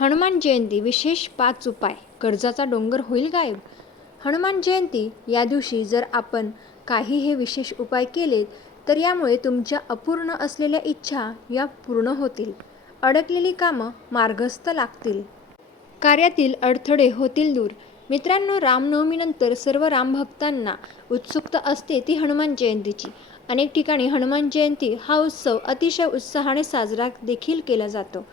हनुमान जयंती विशेष पाच उपाय. कर्जाचा डोंगर होईल गायब? हनुमान जयंती या दिवशी जर आपण काही हे विशेष उपाय केलेत तर यामुळे तुमच्या अपूर्ण असलेल्या इच्छा या पूर्ण होतील. अडकलेली कामं मार्गस्थ लागतील. कार्यातील अडथळे होतील दूर. मित्रांनो रामनवमीनंतर सर्व रामभक्तांना उत्सुकता असते ती हनुमान जयंतीची. अनेक ठिकाणी हनुमान जयंती हा उत्सव अतिशय उत्साहाने साजरा देखील केला जातो.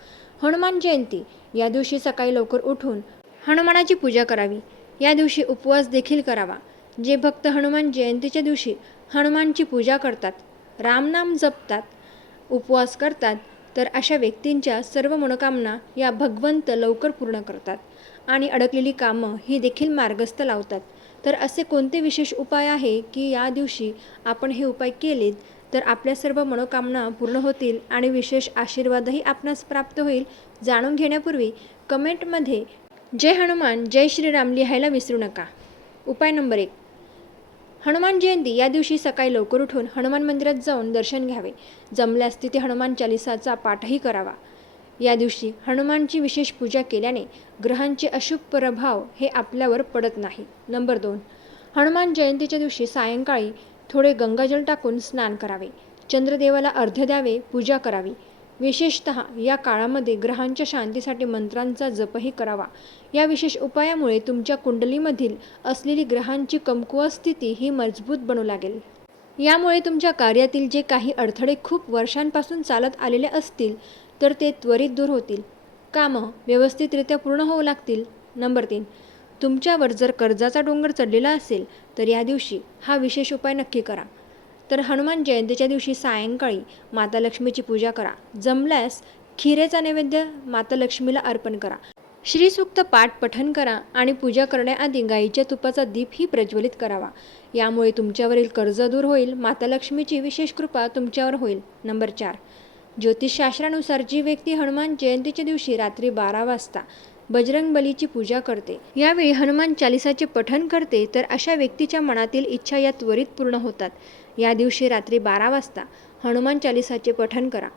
हनुमान जयंती. या दिवशी सकाळी लवकर उठून हनुमानाची पूजा करावी. या दिवशी उपवास देखील करावा. जे भक्त हनुमान जयंतीच्या दिवशी हनुमानची पूजा करतात रामनाम जपतात उपवास करतात तर अशा व्यक्तींच्या सर्व मनोकामना या भगवंत लवकर पूर्ण करतात आणि अडकलेली कामं ही देखील मार्गस्थ लावतात. तर असे कोणते विशेष उपाय आहे की या दिवशी आपण हे उपाय केलेत तर आपल्या सर्व मनोकामना पूर्ण होतील आणि विशेष आशीर्वादही आपणास प्राप्त होईल जाणून घेण्यापूर्वी कमेंटमध्ये जय हनुमान जय श्रीराम लिहायला विसरू नका. उपाय नंबर एक. हनुमान जयंती या दिवशी सकाळी लवकर उठून हनुमान मंदिरात जाऊन दर्शन घ्यावे. जमल्यास तिथे हनुमान चालिसाचा पाठही करावा. या दिवशी हनुमानची विशेष पूजा केल्याने ग्रहांचे अशुभ प्रभाव हे आपल्यावर पडत नाही. नंबर दोन. हनुमान जयंतीच्या दिवशी सायंकाळी थोडे गंगाजल टाकून स्नान करावे. चंद्रदेवाला अर्ध्य द्यावे पूजा करावी. विशेषत या काळामध्ये ग्रहांच्या शांतीसाठी मंत्रांचा जपही करावा. या विशेष उपायामुळे तुमच्या कुंडलीमधील असलेली ग्रहांची कमकुवत स्थिती ही मजबूत बनू लागेल. यामुळे तुमच्या कार्यातील जे काही अडथळे खूप वर्षांपासून चालत आलेले असतील तर ते त्वरित दूर होतील. कामं व्यवस्थितरित्या पूर्ण होऊ लागतील. नंबर तीन. तुमच्यावर जर कर्जाचा डोंगर चढलेला असेल तर या दिवशी हा विशेष उपाय नक्की करा. तर हनुमान जयंतीच्या दिवशी सायंकाळी माता लक्ष्मीची पूजा करा. जमल्यास खिरेचा नैवेद्य माता लक्ष्मीला अर्पण करा. श्रीसूक्त पाठ पठन करा आणि पूजा करण्याआधी गाईच्या तुपाचा दीपही प्रज्वलित करावा. यामुळे तुमच्यावरील कर्ज दूर होईल माता लक्ष्मीची विशेष कृपा तुमच्यावर होईल. नंबर चार. ज्योतिषशास्त्रानुसार जी व्यक्ती हनुमान जयंतीच्या दिवशी रात्री बारा वाजता बजरंग बलीची पूजा करते. यावेळी हनुमान चालिसाचे पठन करते तर अशा व्यक्तीच्या मनातील इच्छा या त्वरित पूर्ण होतात. या दिवशी रात्री बारा वाजता हनुमान चालिसाचे पठन करा.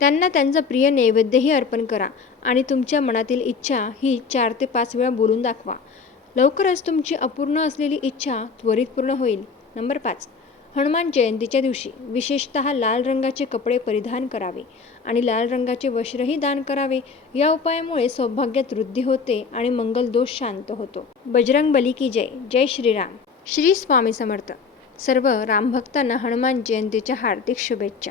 त्यांना त्यांचं प्रिय नैवेद्यही अर्पण करा आणि तुमच्या मनातील इच्छा ही चार ते पाच वेळा बोलून दाखवा. लवकरच तुमची अपूर्ण असलेली इच्छा त्वरित पूर्ण होईल. नंबर पाच. हनुमान जयंतीच्या दिवशी विशेषत लाल रंगाचे कपडे परिधान करावे आणि लाल रंगाचे वस्त्रही दान करावे. या उपायामुळे सौभाग्यात वृद्धी होते आणि मंगल दोष शांत होतो. बजरंग बली की जय. जय श्रीराम. श्री स्वामी समर्थ. सर्व रामभक्तांना हनुमान जयंतीच्या हार्दिक शुभेच्छा.